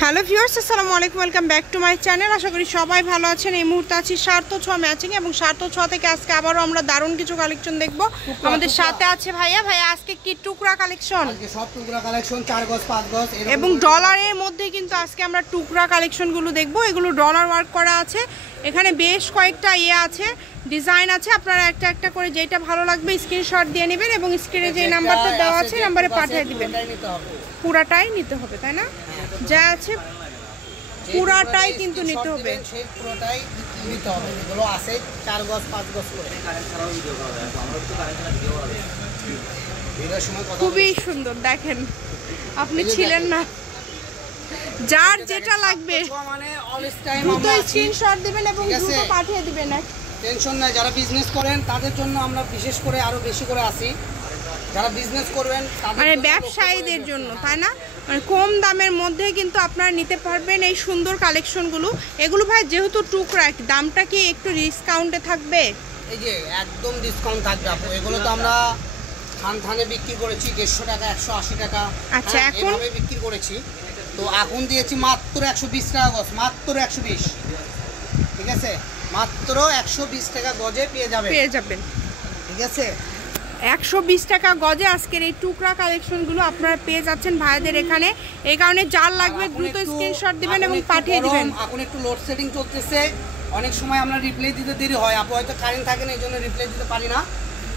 Hello viewers, আসসালামু আলাইকুম, welcome back to my channel. আশা করি সবাই ভালো আছেন। এই মুহূর্তে আছি সার্থ ছোঁয়া ম্যাচিং এবং সার্থ ছোঁয়া থেকে আজকে আবারও আমরা দারুণ কিছু কালেকশন দেখব। আমাদের সাথে আছে ভাইয়া। আজকে কি টুকরা কালেকশন? আজকে সব টুকরা কালেকশন 4 গজ 5 গজ এবং ডলারের মধ্যে কিন্তু আজকে আমরা টুকরা কালেকশনগুলো দেখব। এগুলো ডলার ওয়ার্ক করা আছে। এখানে বেশ কয়েকটা আছে, ডিজাইন আছে। আপনারা একটা একটা করে যেটা ভালো লাগবে স্ক্রিনশট দিয়ে নেবেন এবং স্ক্রিনে যে নাম্বারটা দেওয়া আছে নাম্বারে পাঠিয়ে দিবেন। পুরাটাই নিতে হবে, তাই না? যা আছে পুরাটাই কিন্তু নিতে হবে। সেই পুরোটাই নিতে হবে। এগুলো আছে 4 গজ 5 গজ করে। খুবই সুন্দর, দেখেন আপনি ছিলেন না। যার যেটা লাগবে মানে অলওয়েজ টাইম দ্রুত স্ক্রিনশট দিবেন এবং দ্রুত পাঠিয়ে দিবেন। টেনশন নাই, যারা বিজনেস করেন তাদের জন্য আমরা বিশেষ করে আরো বেশি করে আসি। যারা বিজনেস করবেন মানে ব্যবসায়ীদের জন্য, তাই না? মানে কম দামের মধ্যে কিন্তু আপনারা নিতে পারবেন এই সুন্দর কালেকশনগুলো। এগুলো ভাই যেহেতু টুকরা, দামটা কি একটু ডিসকাউন্টে থাকবে? এই যে একদম ডিসকাউন্ট থাকবে আপু। এগুলো তো আমরা থানে বিক্রি করেছি 150 টাকা 180 টাকা। আচ্ছা, এখন বিক্রি করেছি তো এখন দিয়েছি মাত্র 120 টাকা গজ, মাত্র 120। ঠিক আছে, মাত্র 120 টাকা গজে পেয়ে যাবেন। ঠিক আছে, 120 টাকা গজে আজকের এই টুকরা কালেকশনগুলো আপনারা পেয়ে যাচ্ছেন ভাইদের এখানে। এই কারণে যার লাগবে দ্রুত স্ক্রিনশট দিবেন এবং পাঠিয়ে দিবেন। এখন একটু লোডশেডিং চলতেছে, অনেক সময় আমরা রিপ্লাই দিতে দেরি হয়। আপু হয়তো কারেন্ট থাকে না, এই জন্য রিপ্লাই দিতে পারি না।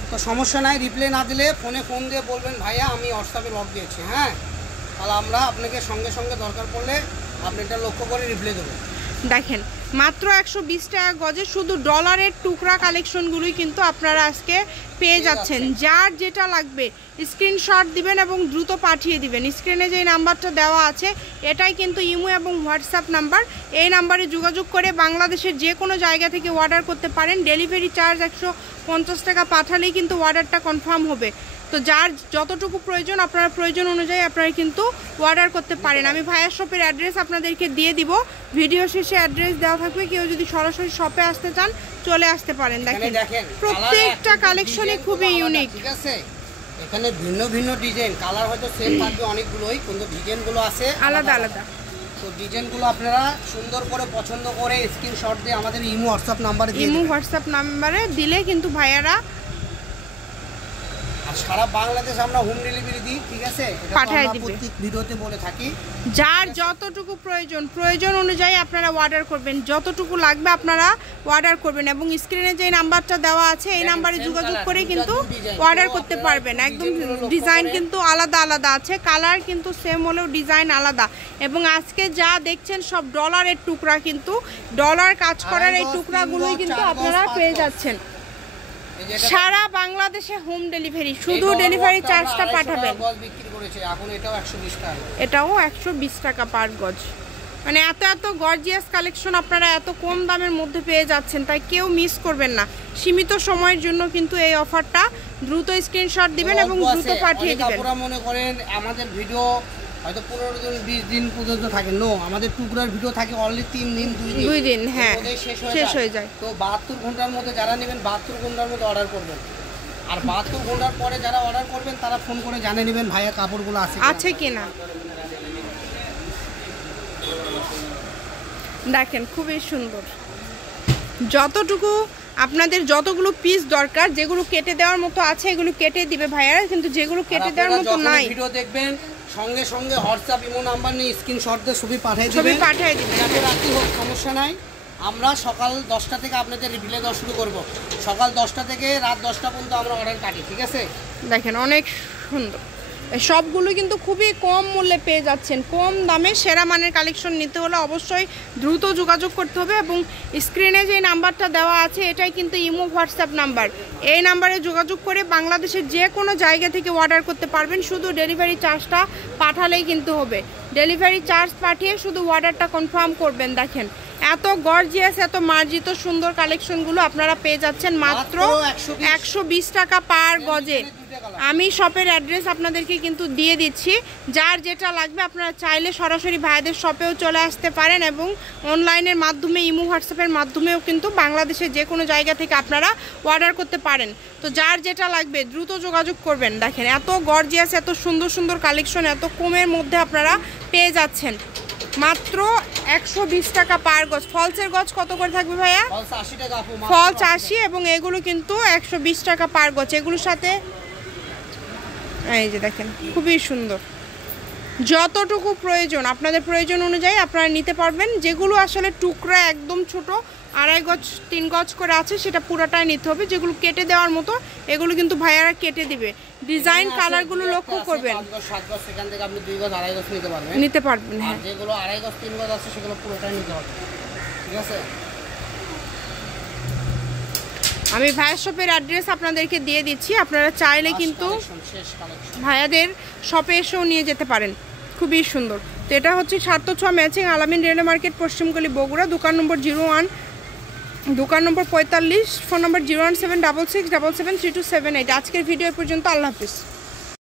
তো সমস্যা নাই, রিপ্লাই না দিলে ফোন দিয়ে বলবেন ভাইয়া আমি হোয়াটসঅ্যাপে লক দিয়েছি। হ্যাঁ, তাহলে আমরা আপনাকে সঙ্গে সঙ্গে দরকার পড়লে আপনি এটা লক্ষ্য করে রিপ্লাই দেবেন। দেখেন মাত্র 120 টাকা গজে শুধু ডলারের টুকরা কালেকশনগুলোই কিন্তু আপনারা আজকে পেয়ে যাচ্ছেন। যার যেটা লাগবে স্ক্রিনশট দিবেন এবং দ্রুত পাঠিয়ে দিবেন। স্ক্রিনে যে নাম্বারটা দেওয়া আছে এটাই কিন্তু ইমো এবং হোয়াটসঅ্যাপ নাম্বার। এই নাম্বারে যোগাযোগ করে বাংলাদেশের যে কোনো জায়গা থেকে অর্ডার করতে পারেন। ডেলিভারি চার্জ 150 টাকা পাঠালেই কিন্তু অর্ডারটা কনফার্ম হবে। তো যার যতটুকু প্রয়োজন আপনারা প্রয়োজন অনুযায়ী আপনারা কিন্তু অর্ডার করতে পারেন। আমি ভাইয়ার শপের অ্যাড্রেস আপনাদেরকে দিয়ে দিব, ভিডিও শেষে অ্যাড্রেস দেওয়া থাকবে। কেউ যদি সরাসরি শপে আসতে চান চলে আসতে পারেন। দেখেন প্রত্যেকটা কালেকশনই খুবই ইউনিক। ঠিক আছে, এখানে ভিন্ন ভিন্ন ডিজাইন, কালার হয়তো সেম থাকবে অনেকগুলোই, কিন্তু ডিজাইনগুলো আছে আলাদা আলাদা। তো ডিজাইনগুলো আপনারা সুন্দর করে পছন্দ করে স্ক্রিনশট দিয়ে আমাদের ইমো হোয়াটসঅ্যাপ নাম্বারে দিলে কিন্তু ভাইয়ারা সারা বাংলাদেশ আমরা হোম ডেলিভারি দিই। ঠিক আছে, পাঠিয়ে দিবে। প্রত্যেক ভিডিওতে বলে থাকি যার যতটুকু প্রয়োজন অনুযায়ী আপনারা অর্ডার করবেন। যতটুকু লাগবে আপনারা অর্ডার করবেন এবং স্ক্রিনে যে নাম্বারটা দেওয়া আছে এই নাম্বারে যোগাযোগ করে কিন্তু অর্ডার করতে পারবেন। একদম ডিজাইন কিন্তু আলাদা আলাদা আছে, কালার কিন্তু সেম হলেও ডিজাইন আলাদা। এবং আজকে যা দেখছেন সব ডলারের টুকরা, কিন্তু ডলার কাজ করার এই টুকরাগুলোই কিন্তু আপনারা পেয়ে যাচ্ছেন। সারা বাংলাদেশে হোম ডেলিভারি, শুধু ডেলিভারি চার্জটা পাঠাবেন। এটাও 120 টাকা পার গজ। মানে এত গর্জিয়াস কালেকশন আপনারা এত কম দামের মধ্যে পেয়ে যাচ্ছেন, তাই কেউ মিস করবেন না। সীমিত সময়ের জন্য কিন্তু এই অফারটা। দ্রুত স্ক্রিনশট দিবেন এবং দ্রুত পাঠিয়ে দিবেন। মনে করেন আমাদের ভিডিও হয়তো 15 দিন 20 দিন পর্যন্ত থাকে। আমাদের টুকরার ভিডিও থাকে অনলি 3 দিন 2 দিন হ্যাঁ, শেষ হয়ে যায়। তো 72 ঘন্টার মধ্যে যারা নেবেন 72 ঘন্টার মধ্যে অর্ডার করবেন। আর 72 ঘন্টার পরে যারা অর্ডার করবেন তারা ফোন করে জানিয়ে নেবেন ভাইয়া কাপড়গুলো আছে কিনা। দেখেন খুবই সুন্দর। যতটুকু আপনাদের যতগুলো পিস দরকার, যেগুলো কেটে দেওয়ার মতো আছে এগুলো কেটে দিবে ভাইয়ারা, কিন্তু যেগুলো কেটে দেওয়ার মতো নাই ভিডিও দেখবেন সঙ্গে সঙ্গে হোয়াটসঅ্যাপ ইমো নাম্বার নিয়ে স্ক্রিনশট দিয়ে ছবি পাঠিয়ে দিবেন। এত রাতি হোক সমস্যা নাই, আমরা সকাল 10টা থেকে আপনাদের রিপ্লাই দেওয়া শুরু করব। সকাল 10টা থেকে রাত 10টা পর্যন্ত আমরা অর্ডার কাটি। ঠিক আছে, দেখেন অনেক সুন্দর। সবগুলো কিন্তু খুবই কম মূল্যে পেয়ে যাচ্ছেন। কম দামে সেরা মানের কালেকশন নিতে হলে অবশ্যই দ্রুত যোগাযোগ করতে হবে এবং স্ক্রিনে যে নাম্বারটা দেওয়া আছে এটাই কিন্তু ইমো হোয়াটসঅ্যাপ নাম্বার। এই নাম্বারে যোগাযোগ করে বাংলাদেশের যে কোনো জায়গা থেকে অর্ডার করতে পারবেন। শুধু ডেলিভারি চার্জটা পাঠালেই কিন্তু হবে। ডেলিভারি চার্জ পাঠিয়ে শুধু অর্ডারটা কনফার্ম করবেন। দেখেন এত গর্জিয়াস এত মার্জিত সুন্দর কালেকশনগুলো আপনারা পেয়ে যাচ্ছেন মাত্র 120 টাকা পার গজে। আমি শপের অ্যাড্রেস আপনাদেরকে কিন্তু দিয়ে দিচ্ছি। যার যেটা লাগবে আপনারা চাইলে সরাসরি ভাইদের শপেও চলে আসতে পারেন এবং অনলাইনের মাধ্যমে ইমো হোয়াটসঅ্যাপের মাধ্যমেও কিন্তু বাংলাদেশের যে কোনো জায়গা থেকে আপনারা অর্ডার করতে পারেন। তো যার যেটা লাগবে দ্রুত যোগাযোগ করবেন। দেখেন এত গর্জিয়াস এত সুন্দর সুন্দর কালেকশন এত কমের মধ্যে আপনারা পেয়ে যাচ্ছেন। মাত্র 120 টাকা পার গজ। ফলসের গজ কত করে থাকবে ভাইয়া? ফলস 80 টাকা আপু, ফলস 80 এবং এগুলো কিন্তু 120 টাকা পার গজ। এগুলোর সাথে এই যে দেখেন খুবই সুন্দর, যতটুকু প্রয়োজন আপনাদের প্রয়োজন অনুযায়ী আপনারা নিতে পারবেন। যেগুলো আসলে টুকরা একদম ছোট 2.5 গজ 3 গজ করে আছে সেটা পুরোটাই নিতে হবে। যেগুলো কেটে দেওয়ার মতো এগুলো কিন্তু ভাইয়ারা কেটে দিবে। ডিজাইন কালারগুলো লক্ষ্য করবেন। 5 গজ 7 গজ সেখান থেকে আপনি 2 গজ 2.5 গজ নিতে পারবেন। হ্যাঁ, যেগুলো 2.5 গজ 3 গজ আছে সেগুলো পুরোটাই নিতে হবে, ঠিক আছে। আমি ভাইয়া শপের অ্যাড্রেস আপনাদেরকে দিয়ে দিচ্ছি, আপনারা চাইলে কিন্তু ভাইয়াদের শপে এসেও নিয়ে যেতে পারেন। খুবই সুন্দর। তো এটা হচ্ছে 706 ম্যাচিং আলামিন রেলওয়ে মার্কেট, পশ্চিমগলি, বগুড়া। দোকান নম্বর 01, দোকান নম্বর 45, ফোন নম্বর 01766773278। আজকের ভিডিও পর্যন্ত, আল্লাহ হাফিজ।